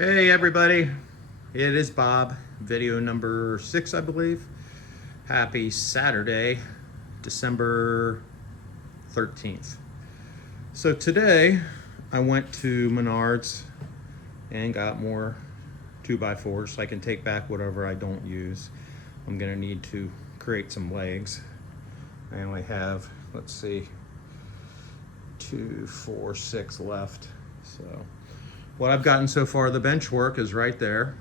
Hey everybody, it is Bob, video number 6 I believe. Happy Saturday, December 13th. So today I went to Menards and got more 2x4s so I can take back whatever I don't use. I'm gonna need to create some legs. I only have, let's see, 2, 4, 6 left. So what I've gotten so far, the bench work is right there.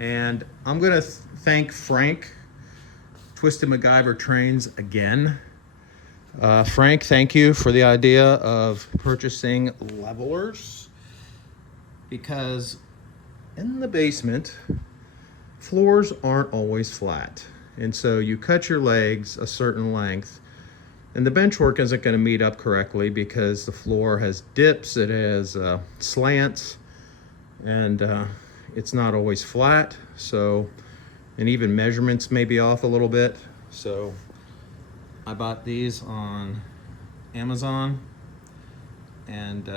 And I'm gonna thank Frank, Twisted MacGyver Trains, again. Frank, thank you for the idea of purchasing levelers, because in the basement, floors aren't always flat. And so you cut your legs a certain length, and the bench work isn't gonna meet up correctly because the floor has dips, it has slants, and it's not always flat. So, and even measurements may be off a little bit. So I bought these on Amazon, and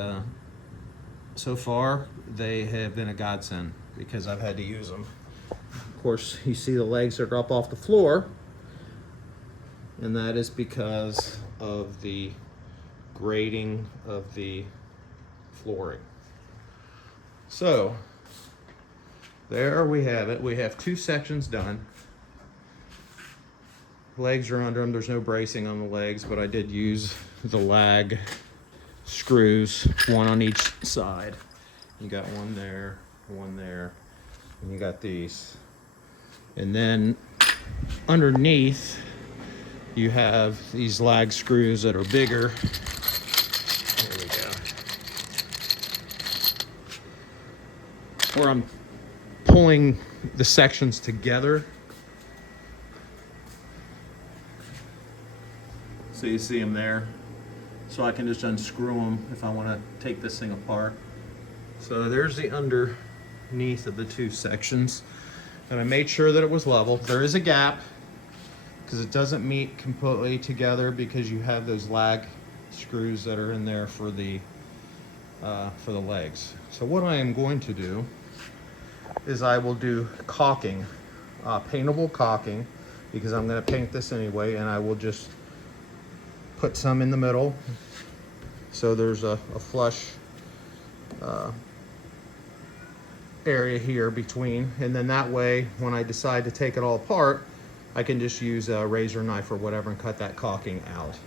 so far they have been a godsend because I've had to use them. Of course, you see the legs are up off the floor, and that is because of the grading of the flooring. So there we have it. We have 2 sections done. Legs are under them. There's no bracing on the legs, but I did use the lag screws, one on each side. You got one there, and you got these. And then underneath, you have these lag screws that are bigger. There we go. Where I'm pulling the sections together. So you see them there. So I can just unscrew them if I want to take this thing apart. So there's the underneath of the 2 sections. And I made sure that it was level. There is a gap because it doesn't meet completely together because you have those lag screws that are in there for the legs. So what I am going to do is I will do caulking, paintable caulking, because I'm going to paint this anyway, and I will just put some in the middle so there's a flush area here between, and then that way when I decide to take it all apart, I can just use a razor knife or whatever and cut that caulking out.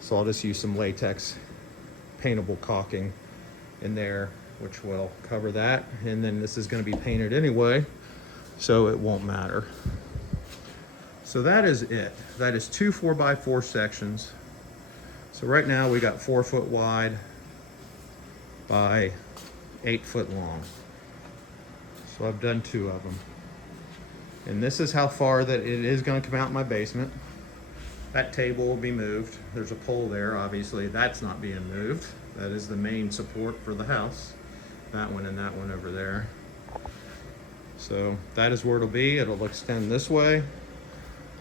So I'll just use some latex paintable caulking in there, which will cover that. And then this is going to be painted anyway, so it won't matter. So that is it. That is 2 4x4 sections. So right now we got 4 foot wide by 8 foot long. So I've done 2 of them. And this is how far that it is going to come out in my basement. That table will be moved. There's a pole there, obviously. That's not being moved. That is the main support for the house. That one and that one over there. So that is where it'll be. It'll extend this way.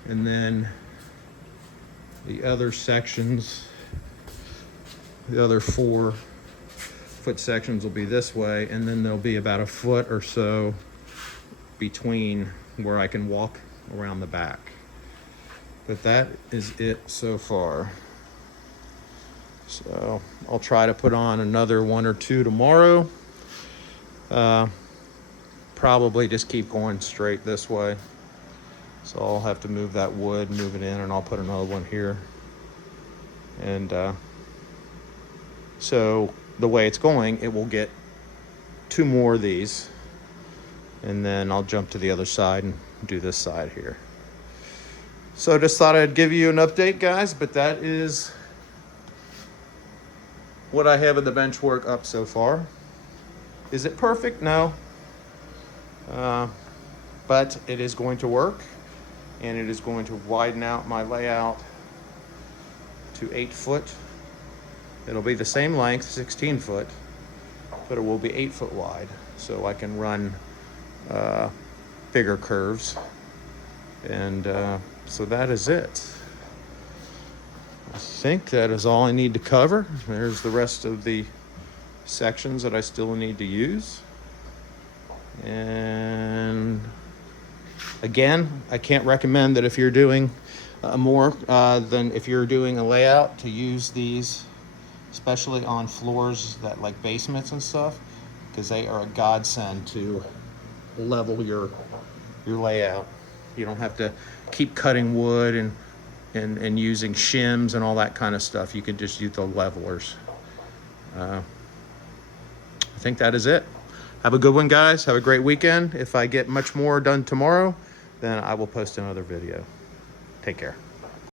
And then the other sections, the other 4 foot sections will be this way. And then there'll be about a foot or so between where I can walk around the back. But that is it so far. So I'll try to put on another 1 or 2 tomorrow. Probably just keep going straight this way. So I'll have to move that wood, move it in, and I'll put another one here. And so the way it's going, it will get 2 more of these. And then I'll jump to the other side and do this side here. So just thought I'd give you an update, guys, but that is what I have of the bench work up so far. Is it perfect? No. But it is going to work, and it is going to widen out my layout to 8 foot. It'll be the same length, 16 foot, but it will be 8 foot wide, so I can run bigger curves. And so that is it. I think that is all I need to cover. There's the rest of the sections that I still need to use. And again, I can't recommend that if you're doing more than if you're doing a layout, to use these, especially on floors that like basements and stuff, because they are a godsend to level your layout. You don't have to keep cutting wood and using shims and all that kind of stuff. You can just use the levelers. I think that is it. Have a good one, guys. Have a great weekend. If I get much more done tomorrow, then I will post another video. Take care.